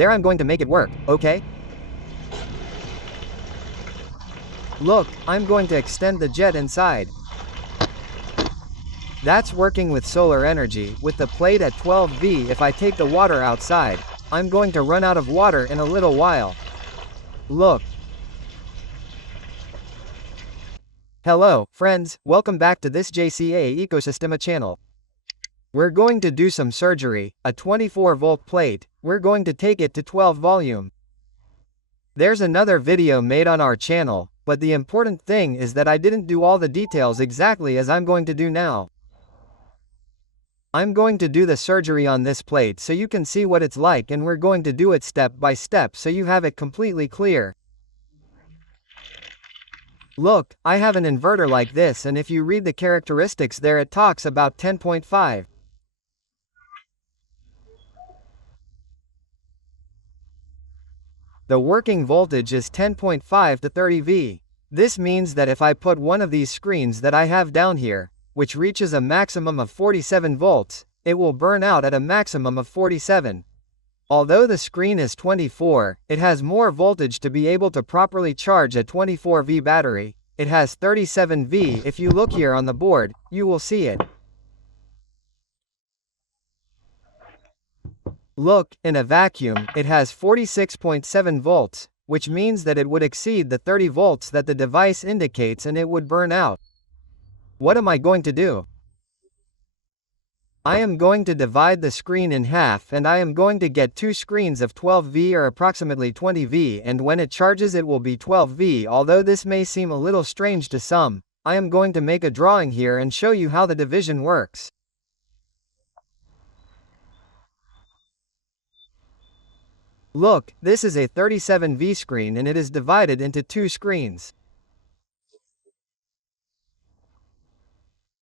There, I'm going to make it work, okay? Look, I'm going to extend the jet inside. That's working with solar energy. With the plate at 12V, if I take the water outside, I'm going to run out of water in a little while. Look. Hello, friends, welcome back to this JCA Ecosystema channel. We're going to do some surgery, a 24-volt plate, we're going to take it to 12 volume. There's another video made on our channel, but the important thing is that I didn't do all the details exactly as I'm going to do now. I'm going to do the surgery on this plate so you can see what it's like, and we're going to do it step by step so you have it completely clear. Look, I have an inverter like this, and if you read the characteristics there, it talks about 10.5. The working voltage is 10.5 to 30V. This means that if I put one of these screens that I have down here, which reaches a maximum of 47 volts, it will burn out at a maximum of 47. Although the screen is 24, it has more voltage to be able to properly charge a 24V battery. It has 37V. If you look here on the board, you will see it. Look, in a vacuum, it has 46.7 volts, which means that it would exceed the 30 volts that the device indicates and it would burn out. What am I going to do? I am going to divide the screen in half, and I am going to get two screens of 12V or approximately 20V, and when it charges it will be 12V. Although this may seem a little strange to some, I am going to make a drawing here and show you how the division works. Look, this is a 37V screen and it is divided into two screens.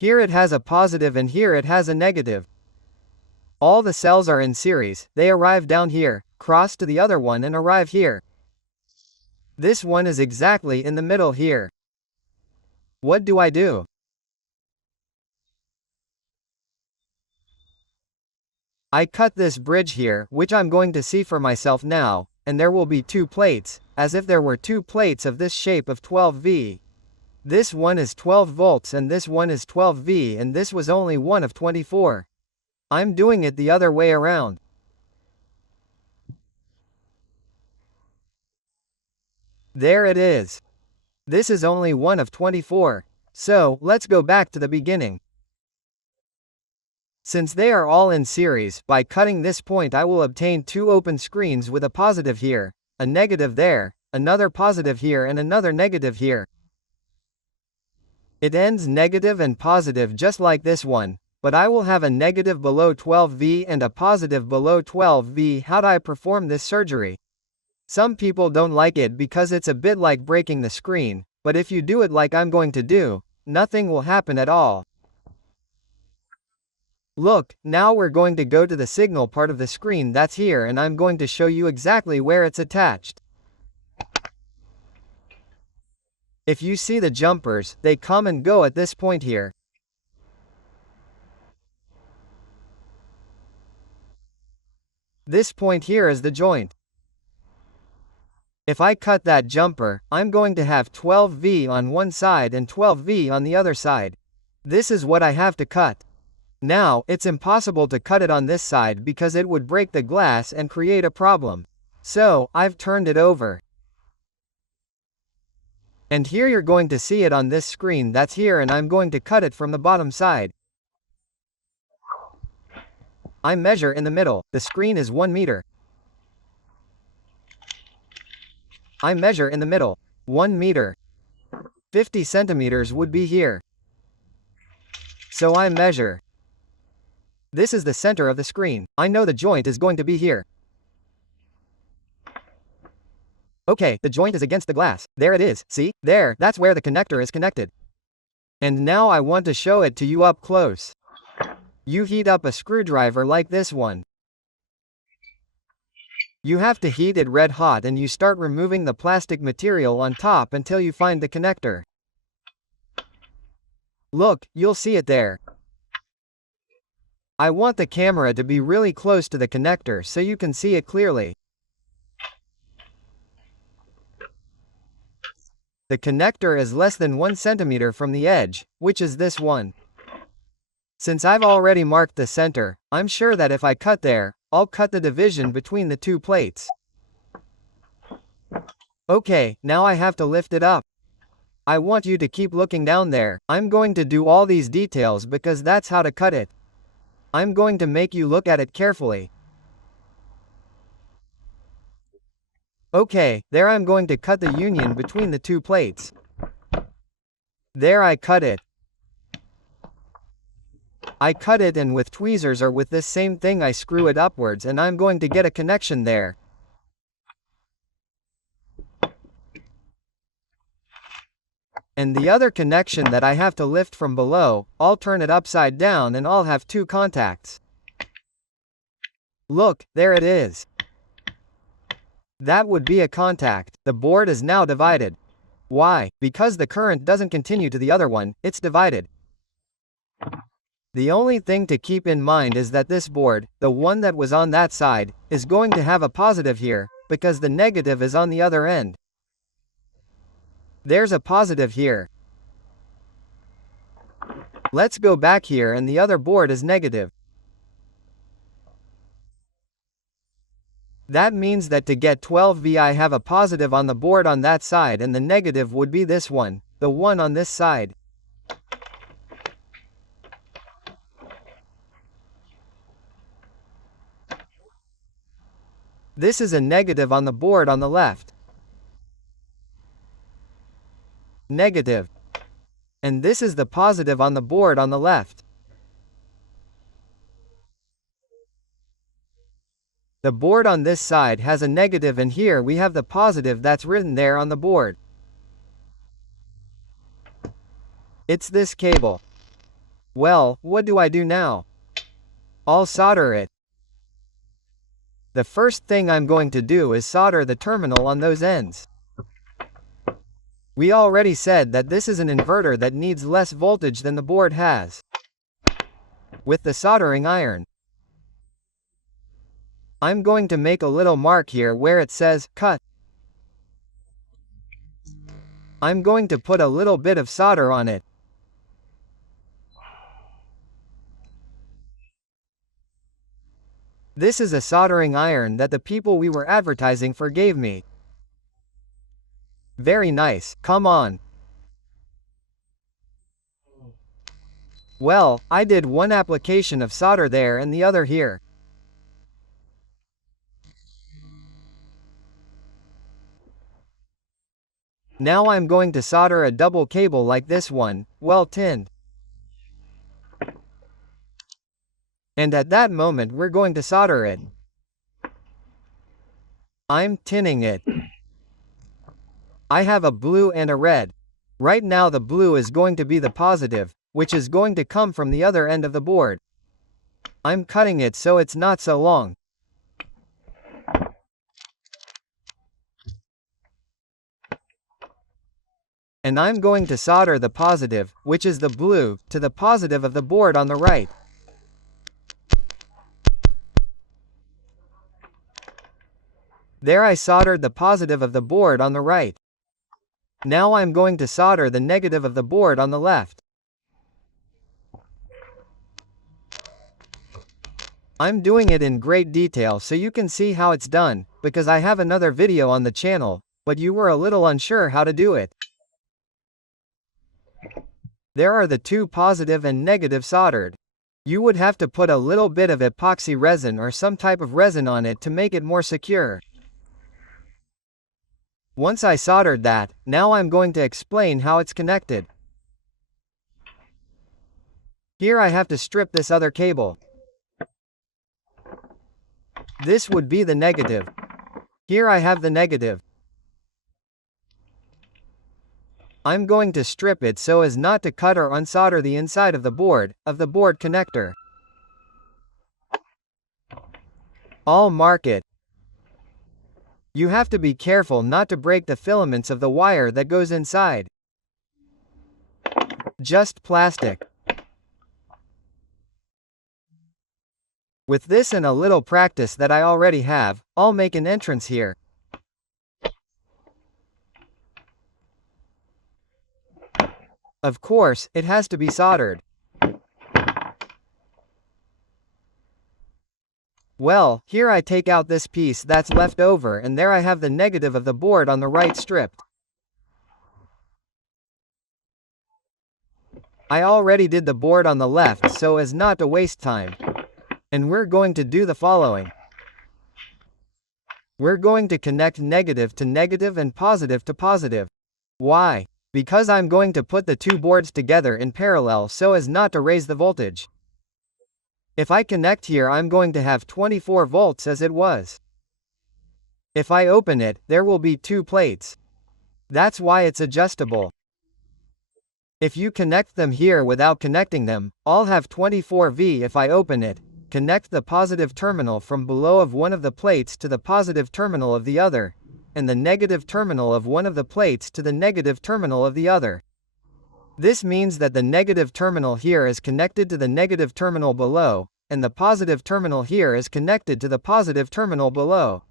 Here it has a positive and here it has a negative. All the cells are in series, they arrive down here, cross to the other one and arrive here. This one is exactly in the middle here. What do I do? I cut this bridge here, which I'm going to see for myself now, and there will be two plates, as if there were two plates of this shape of 12V. This one is 12 volts and this one is 12V, and this was only one of 24. I'm doing it the other way around. There it is. This is only one of 24. So, let's go back to the beginning. Since they are all in series, by cutting this point I will obtain two open screens with a positive here, a negative there, another positive here and another negative here. It ends negative and positive just like this one, but I will have a negative below 12V and a positive below 12V. How do I perform this surgery? Some people don't like it because it's a bit like breaking the screen, but if you do it like I'm going to do, nothing will happen at all. Look, now we're going to go to the signal part of the screen that's here, and I'm going to show you exactly where it's attached. If you see the jumpers, they come and go at this point here. This point here is the joint. If I cut that jumper, I'm going to have 12V on one side and 12V on the other side. This is what I have to cut. Now, it's impossible to cut it on this side because it would break the glass and create a problem. So, I've turned it over. And here you're going to see it on this screen that's here, and I'm going to cut it from the bottom side. I measure in the middle, the screen is 1 meter. I measure in the middle, 1 meter. 50 centimeters would be here. So I measure. This is the center of the screen. I know the joint is going to be here. Okay, the joint is against the glass. There it is, see? There, that's where the connector is connected. And now I want to show it to you up close. You heat up a screwdriver like this one. You have to heat it red hot and you start removing the plastic material on top until you find the connector. Look, you'll see it there. I want the camera to be really close to the connector so you can see it clearly. The connector is less than 1 centimeter from the edge, which is this one. Since I've already marked the center, I'm sure that if I cut there, I'll cut the division between the two plates. Okay, now I have to lift it up. I want you to keep looking down there. I'm going to do all these details because that's how to cut it. I'm going to make you look at it carefully. Okay, there I'm going to cut the union between the two plates. There I cut it. I cut it, and with tweezers or with this same thing I screw it upwards, and I'm going to get a connection there. And the other connection that I have to lift from below, I'll turn it upside down and I'll have two contacts. Look, there it is. That would be a contact. The board is now divided. Why? Because the current doesn't continue to the other one, it's divided. The only thing to keep in mind is that this board, the one that was on that side, is going to have a positive here, because the negative is on the other end. There's a positive here. Let's go back here, and the other board is negative. That means that to get 12V I have a positive on the board on that side, and the negative would be this one, the one on this side. This is a negative on the board on the left. Negative. And this is the positive on the board on the left. The board on this side has a negative, and here we have the positive that's written there on the board. It's this cable. Well, what do I do now? I'll solder it. The first thing I'm going to do is solder the terminal on those ends. We already said that this is an inverter that needs less voltage than the board has. With the soldering iron, I'm going to make a little mark here where it says, cut. I'm going to put a little bit of solder on it. This is a soldering iron that the people we were advertising for gave me. Very nice, come on. Well, I did one application of solder there and the other here. Now I'm going to solder a double cable like this one, well tinned. And at that moment we're going to solder it. I'm tinning it. I have a blue and a red. Right now the blue is going to be the positive, which is going to come from the other end of the board. I'm cutting it so it's not so long. And I'm going to solder the positive, which is the blue, to the positive of the board on the right. There I soldered the positive of the board on the right. Now I'm going to solder the negative of the board on the left. I'm doing it in great detail so you can see how it's done, because I have another video on the channel, but you were a little unsure how to do it. There are the two positive and negative soldered. You would have to put a little bit of epoxy resin or some type of resin on it to make it more secure. Once I soldered that, now I'm going to explain how it's connected. Here I have to strip this other cable. This would be the negative. Here I have the negative. I'm going to strip it so as not to cut or unsolder the inside of the board connector. I'll mark it. You have to be careful not to break the filaments of the wire that goes inside. Just plastic. With this and a little practice that I already have, I'll make an entrance here. Of course, it has to be soldered. Well, here I take out this piece that's left over, and there I have the negative of the board on the right stripped. I already did the board on the left so as not to waste time. And we're going to do the following. We're going to connect negative to negative and positive to positive. Why? Because I'm going to put the two boards together in parallel so as not to raise the voltage. If I connect here, I'm going to have 24 volts as it was. If I open it, there will be two plates. That's why it's adjustable. If you connect them here without connecting them, I'll have 24V. If I open it, connect the positive terminal from below of one of the plates to the positive terminal of the other, and the negative terminal of one of the plates to the negative terminal of the other. This means that the negative terminal here is connected to the negative terminal below, and the positive terminal here is connected to the positive terminal below.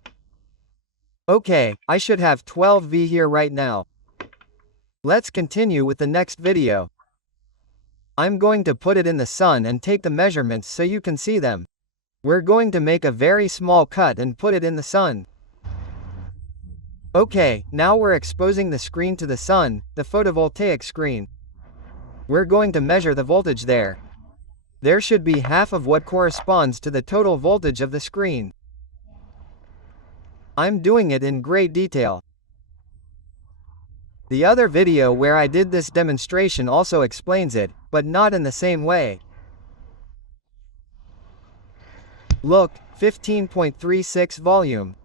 Okay, I should have 12V here right now. Let's continue with the next video. I'm going to put it in the sun and take the measurements so you can see them. We're going to make a very small cut and put it in the sun. Okay, now we're exposing the screen to the sun, the photovoltaic screen. We're going to measure the voltage there. There should be half of what corresponds to the total voltage of the screen. I'm doing it in great detail. The other video where I did this demonstration also explains it, but not in the same way. Look, 15.36 volume.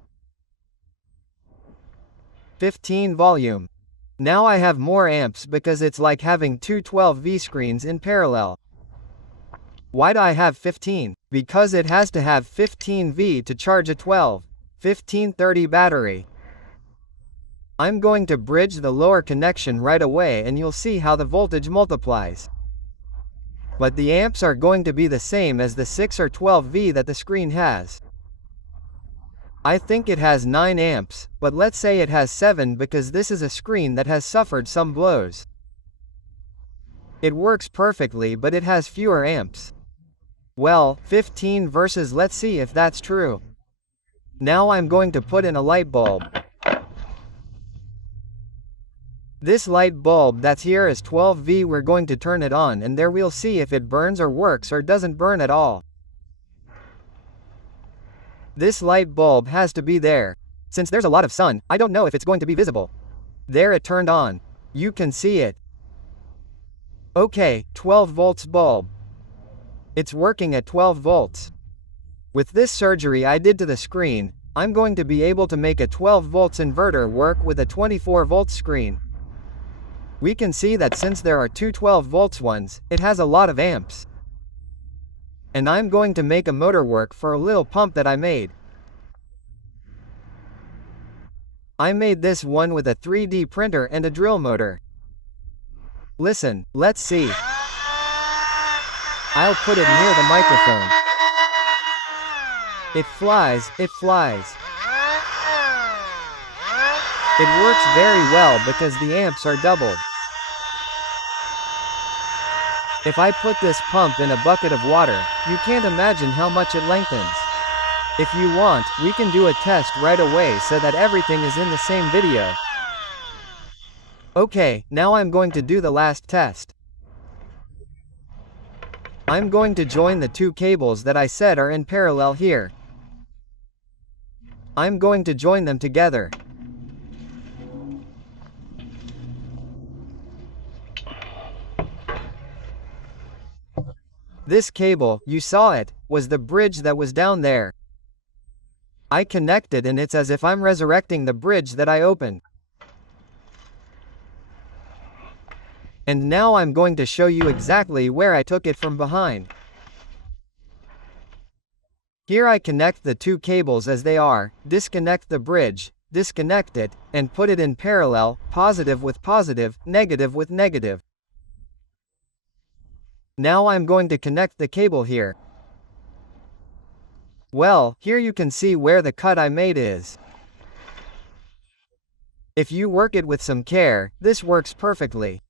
15 volume. Now I have more amps because it's like having two 12V screens in parallel. Why do I have 15? Because it has to have 15V to charge a 1530 battery. I'm going to bridge the lower connection right away and you'll see how the voltage multiplies. But the amps are going to be the same as the 6 or 12V that the screen has. I think it has 9 amps, but let's say it has 7 because this is a screen that has suffered some blows. It works perfectly, but it has fewer amps. Well, 15 versus, let's see if that's true. Now I'm going to put in a light bulb. This light bulb that's here is 12V. We're going to turn it on and there we'll see if it burns or works or doesn't burn at all. This light bulb has to be there. Since there's a lot of sun, I don't know if it's going to be visible. There, it turned on. You can see it. Okay, 12 volts bulb. It's working at 12 volts. With this surgery I did to the screen, I'm going to be able to make a 12 volts inverter work with a 24 volt screen. We can see that since there are two 12 volts ones, it has a lot of amps. And I'm going to make a motor work for a little pump that I made. I made this one with a 3D printer and a drill motor. Listen, let's see. I'll put it near the microphone. It flies, it flies. It works very well because the amps are doubled. If I put this pump in a bucket of water, you can't imagine how much it lengthens. If you want, we can do a test right away so that everything is in the same video. Okay, now I'm going to do the last test. I'm going to join the two cables that I said are in parallel here. I'm going to join them together. This cable, you saw it, was the bridge that was down there. I connected and it's as if I'm resurrecting the bridge that I opened. And now I'm going to show you exactly where I took it from behind. Here I connect the two cables as they are, disconnect the bridge, disconnect it, and put it in parallel, positive with positive, negative with negative. Now I'm going to connect the cable here. Well, here you can see where the cut I made is. If you work it with some care, this works perfectly.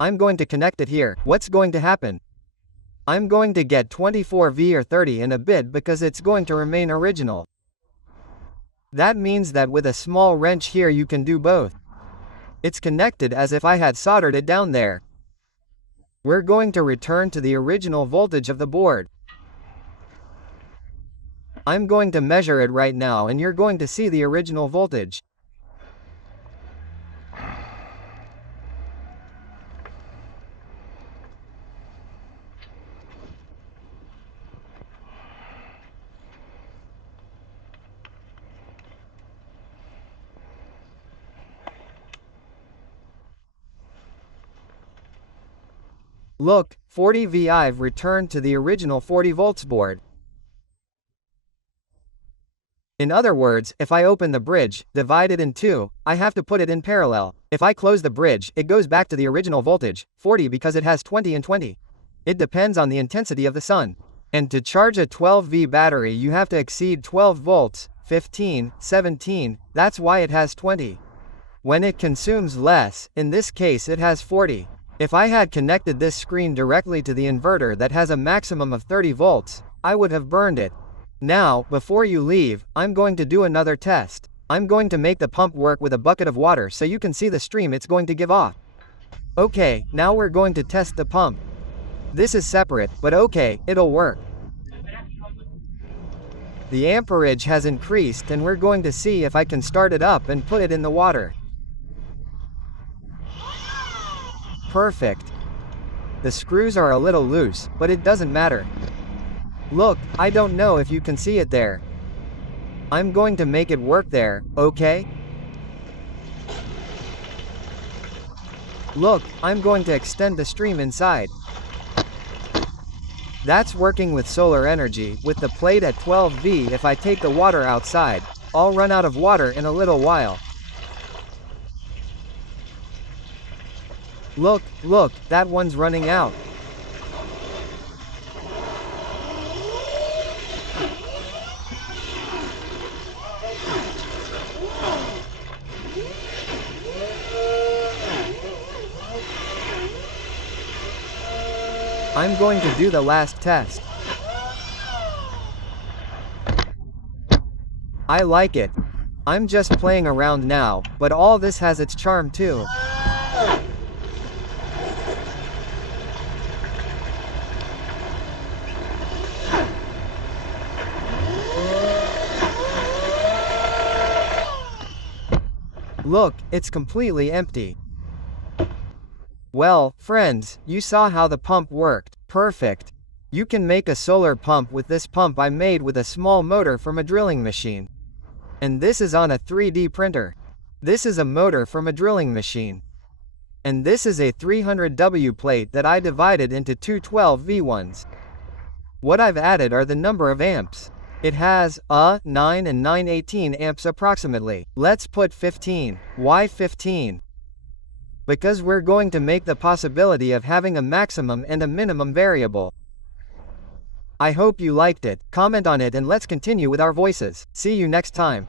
I'm going to connect it here. What's going to happen? I'm going to get 24V or 30 in a bit because it's going to remain original. That means that with a small wrench here you can do both. It's connected as if I had soldered it down there. We're going to return to the original voltage of the board. I'm going to measure it right now and you're going to see the original voltage. Look, 40V. I've returned to the original 40 volts board. In other words, if I open the bridge, divide it in two, I have to put it in parallel. If I close the bridge, it goes back to the original voltage, 40 because it has 20 and 20. It depends on the intensity of the sun. And to charge a 12V battery you have to exceed 12 volts, 15, 17, that's why it has 20. When it consumes less, in this case it has 40. If I had connected this screen directly to the inverter that has a maximum of 30 volts, I would have burned it. Now, before you leave, I'm going to do another test. I'm going to make the pump work with a bucket of water so you can see the stream it's going to give off. Okay, now we're going to test the pump. This is separate, but okay, it'll work. The amperage has increased and we're going to see if I can start it up and put it in the water. Perfect. The screws are a little loose, but it doesn't matter. Look, I don't know if you can see it there. I'm going to make it work there, okay? Look, I'm going to extend the stream inside. That's working with solar energy, with the plate at 12V. If I take the water outside, I'll run out of water in a little while. Look, that one's running out. I'm going to do the last test. I like it. I'm just playing around now, but all this has its charm too. Look, it's completely empty. Well, friends, you saw how the pump worked. Perfect. You can make a solar pump with this pump I made with a small motor from a drilling machine. And this is on a 3D printer. This is a motor from a drilling machine. And this is a 300W plate that I divided into two 12V ones. What I've added are the number of amps. It has 9 and 918 amps approximately. Let's put 15. Why 15? Because we're going to make the possibility of having a maximum and a minimum variable. I hope you liked it, comment on it and let's continue with our voices. See you next time.